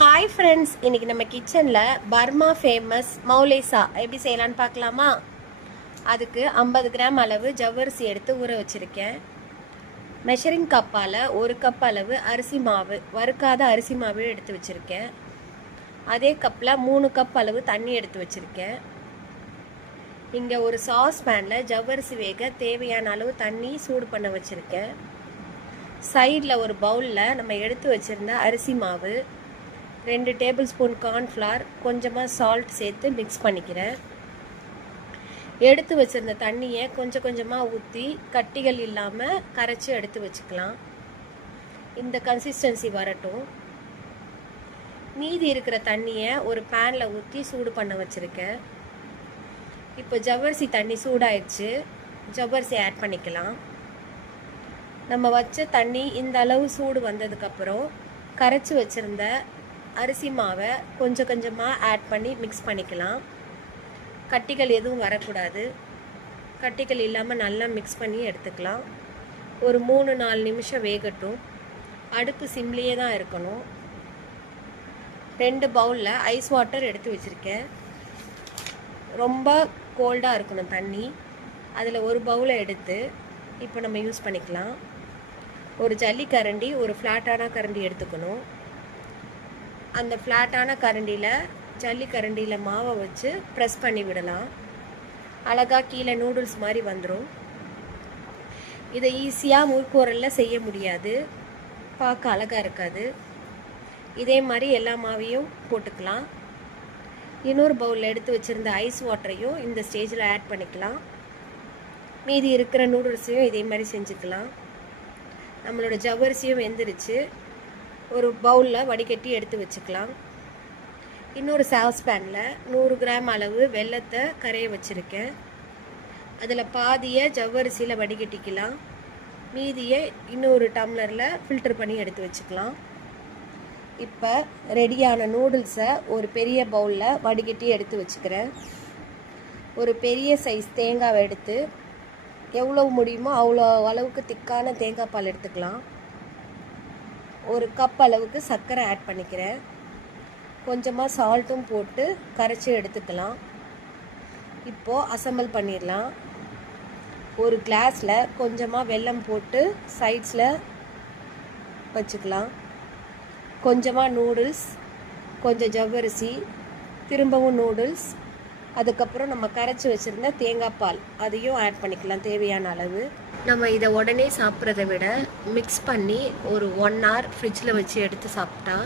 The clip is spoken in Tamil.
ஹாய் ஃப்ரெண்ட்ஸ், இன்றைக்கி நம்ம கிச்சனில் பர்மா ஃபேமஸ் மௌலேசா எப்படி செய்யலான்னு பார்க்கலாமா? அதுக்கு 50 கிராம் அளவு ஜவ்வரிசி எடுத்து ஊற வச்சுருக்கேன். மெஷரிங் கப்பால் 1 கப் அளவு அரிசி மாவு, வறுக்காத அரிசி மாவு எடுத்து வச்சுருக்கேன். அதே கப்பில் 3 கப் அளவு தண்ணி எடுத்து வச்சுருக்கேன். இங்கே ஒரு சாஸ் பேனில் ஜவ்வரிசி வேக தேவையான அளவு தண்ணி சூடு பண்ண வச்சுருக்கேன். சைடில் ஒரு பவுலில் நம்ம எடுத்து வச்சுருந்த அரிசி மாவு, 2 டேபிள் ஸ்பூன் கார்ன்ஃப்ளவர், கொஞ்சமாக சால்ட் சேர்த்து மிக்ஸ் பண்ணிக்கிறேன். எடுத்து வச்சுருந்த தண்ணியை கொஞ்சம் கொஞ்சமாக ஊற்றி கட்டிகள் இல்லாமல் கரைச்சி எடுத்து வச்சுக்கலாம். இந்த கன்சிஸ்டன்சி வரட்டும். மீதி இருக்கிற தண்ணியை ஒரு பேனில் ஊற்றி சூடு பண்ண வச்சுருக்கேன். இப்போ ஜவ்வரிசி தண்ணி சூடாயிடுச்சு. ஜவ்வரிசி ஆட் பண்ணிக்கலாம். நம்ம வச்ச தண்ணி இந்த அளவு சூடு வந்ததுக்கப்புறம் கரைச்சி வச்சுருந்த அரிசி மாவை கொஞ்சம் கொஞ்சமாக ஆட் பண்ணி மிக்ஸ் பண்ணிக்கலாம். கட்டிகள் எதுவும் வரக்கூடாது. கட்டிகள் இல்லாமல் நல்லா மிக்ஸ் பண்ணி எடுத்துக்கலாம். ஒரு 3-4 நிமிஷம் வேகட்டும். அடுப்பு சிம்லேயே தான் இருக்கணும். 2 பவுலில் ஐஸ் வாட்டர் எடுத்து வச்சுருக்கேன். ரொம்ப கோல்டாக இருக்கணும் தண்ணி. அதில் ஒரு பவுலை எடுத்து இப்போ நம்ம யூஸ் பண்ணிக்கலாம். ஒரு ஜல்லி கரண்டி, ஒரு ஃப்ளாட்டான கரண்டி எடுத்துக்கணும். அந்த ஃப்ளாட்டான கரண்டியில் ஜல்லி கரண்டியில் மாவை வச்சு ப்ரெஸ் பண்ணி விடலாம். அழகாக கீழே நூடுல்ஸ் மாதிரி வந்துடும். இதை ஈஸியாக முறுக்குரலில் செய்ய முடியாது, பார்க்க அழகாக இருக்காது. இதே மாதிரி எல்லா மாவையும் போட்டுக்கலாம். இன்னொரு பவுலில் எடுத்து வச்சுருந்த ஐஸ் வாட்டரையும் இந்த ஸ்டேஜில் ஆட் பண்ணிக்கலாம். மீதி இருக்கிற நூடுல்ஸையும் இதே மாதிரி செஞ்சுக்கலாம். நம்மளோட ஜவ்வரிசியும் வெந்துருச்சு. ஒரு பவுலில் வடிகட்டி எடுத்து வச்சுக்கலாம். இன்னொரு சாஸ் பேனில் 100 கிராம் அளவு வெல்லத்தை கரைய வச்சுருக்கேன். அதில் பாதியை ஜவ்வரிசியில் வடிகட்டிக்கலாம். மீதியை இன்னொரு டம்ளரில் ஃபில்டர் பண்ணி எடுத்து வச்சுக்கலாம். இப்போ ரெடியான நூடுல்ஸை ஒரு பெரிய பவுலில் வடிகட்டி எடுத்து வச்சுக்கிறேன். ஒரு பெரிய சைஸ் தேங்காவை எடுத்து எவ்வளோ முடியுமோ அவ்வளோ அளவுக்கு திக்கான தேங்காய் பால் எடுத்துக்கலாம். ஒரு கப் அளவுக்கு சர்க்கரை ஆட் பண்ணிக்கிறேன். கொஞ்சமாக சால்ட்டும் போட்டு கரைச்சி எடுத்துக்கலாம். இப்போது அசம்பிள் பண்ணிடலாம். ஒரு கிளாஸில் கொஞ்சமாக வெல்லம் போட்டு சைட்ஸில் வச்சுக்கலாம். கொஞ்சமாக நூடுல்ஸ், கொஞ்சம் ஜவ்வரிசி, திரும்பவும் நூடுல்ஸ், அதுக்கப்புறம் நம்ம கரைச்சி வச்சுருந்த தேங்காய் பால் அதையும் ஆட் பண்ணிக்கலாம் தேவையான அளவு. நம்ம இதை உடனே சாப்பிட்றத விட மிக்ஸ் பண்ணி ஒரு 1 hour ஃப்ரிட்ஜில் வச்சு எடுத்து சாப்பிட்டா